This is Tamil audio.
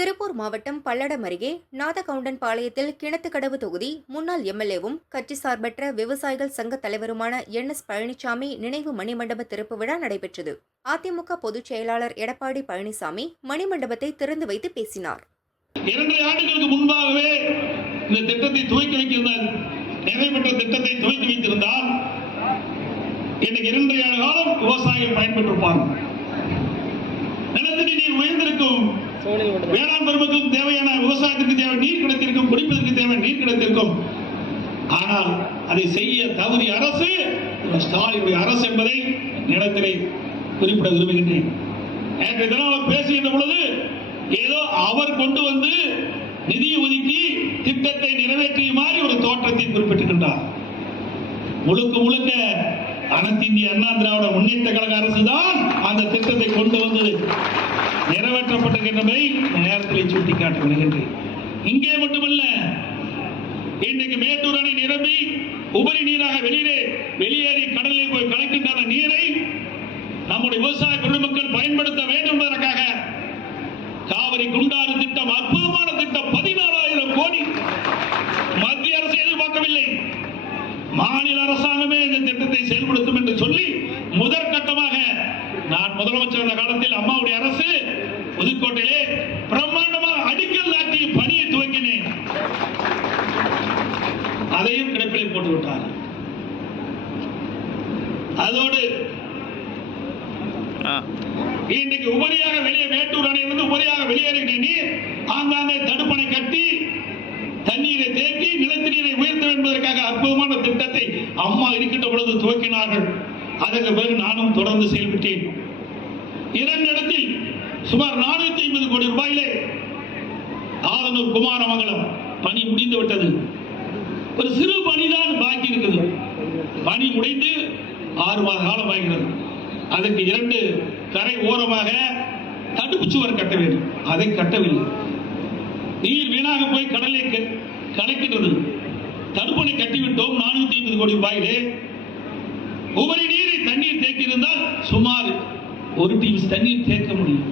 திருப்பூர் மாவட்டம் பல்லடம் அருகே நாதகவுண்டன் பாளையத்தில் கிணத்துக்கடவு தொகுதி முன்னாள் எம்எல்ஏவும் கட்சி சார்பற்ற விவசாயிகள் சங்க தலைவருமான என் எஸ் பழனிசாமி நினைவு மணிமண்டப திறப்பு விழா நடைபெற்றது. அதிமுக பொதுச் செயலாளர் எடப்பாடி பழனிசாமி மணிமண்டபத்தை திறந்து வைத்து பேசினார். இரண்டு ஆண்டுகளுக்கு முன்பாகவே இந்த திட்டத்தை துவக்கி வைக்கின்ற நிறைவேற்ற திட்டத்தை துவக்கி வைத்திருந்தால் இன்னைக்கு இரண்டு ஆண்டு காலம் விவசாயிகள் பயன்பெற்றிருப்பார்கள். உயர்ந்திருக்கும் வேளாண் பெருமக்களுக்கு தேவையான விவசாயத்திற்கு தேவை நீர் கிடைத்திருக்கும் குடிப்பதற்கு தேவை நீர் கிடைத்திருக்கும். ஆனால் அதை செய்ய தவறிய அரசு ஸ்டாலினுடைய அரசு என்பதை நிலத்திலே குறிப்பிட விரும்புகின்றேன். நேற்று தினம் அவர் பேசுகின்ற பொழுது ஏதோ அவர் கொண்டு வந்து நிதி ஒதுக்கி திட்டத்தை நிறைவேற்றிய மாதிரி ஒரு தோற்றத்தை குறிப்பிட்டிருக்கின்றார். முழுக்க முழுக்க அனைத்து இந்திய அண்ணா திராவிட முன்னேற்ற கழக அரசு தான் அந்த திட்டத்தை கொண்டு வந்து நிறைவேற்றப்பட்டிருக்கின்றதை இந்த நேரத்தில் சுட்டிக்காட்ட விடுகின்றேன் இங்கே மட்டுமல்ல இன்றைக்கு மேட்டூர் அணை நிரம்பி உபரி நீராக வெளியே வெளியேறி கடலில் போய் கலக்கின்ற நீரை நம்முடைய விவசாய பெருமக்கள் பயன்படுத்த வேண்டும் என்பதற்காக காவிரி குண்டாறு திட்டம் அற்புதமான திட்டம் பதினாலாயிரம் கோடி மத்திய அரசு எதிர்பார்க்கவில்லை. மாநில அரசாங்கமே இந்த திட்டத்தை செயல்படுத்தும் என்று சொல்லி முதற்கட்டமாக நான் முதலமைச்சர் காலத்தில் அம்மாவுடைய அரசு புதுக்கோட்டையிலே பிரம்மாண்டமாக அடிக்கல் நாட்டி பணியை துவங்கினேன் அதையும் கிடப்பிலே போட்டு விட்டார் அதோடு இன்றைக்கு உபரியாக வெளியே மேட்டூர் அணையிலிருந்து உபரியாக வெளியேறுகிற நீர் ஆங்காங்கே தடுப்பணை கட்டி தண்ணீரை தேக்கி நிலத்தடி நீரை உயர்த்த என்பதற்காக அற்புதமான திட்டத்தை அம்மா இருக்கின்ற பொழுது துவக்கினார்கள். அதற்கு பிறகு நானும் தொடர்ந்து செயல்பட்டேன். இரண்டு இடத்தில் சுமார் நானூத்தி ஐம்பது கோடி ரூபாயிலே ஆதனூர் குமாரமங்கலம் பணி முடிந்து விட்டது ஒரு சிறு பணிதான் பாக்கி இருக்குது. பணி முடிந்து ஆறு மாத காலம் ஆகிறது. அதற்கு இரண்டு கரை ஓரமாக தடுப்பு சுவர் கட்ட வேண்டும். அதை கட்டவில்லை. நீர் வீணாக போய் கடலை க- கலக்கின்றது. தடுப்பணை கட்டிவிட்டோம் நானூத்தி ஐம்பது கோடி ரூபாயிலே. உபரி நீரை தண்ணீர் தேக்கியிருந்தால் சுமார் ஒரு டீம்ஸ் தண்ணீர் தேக்க முடியும்.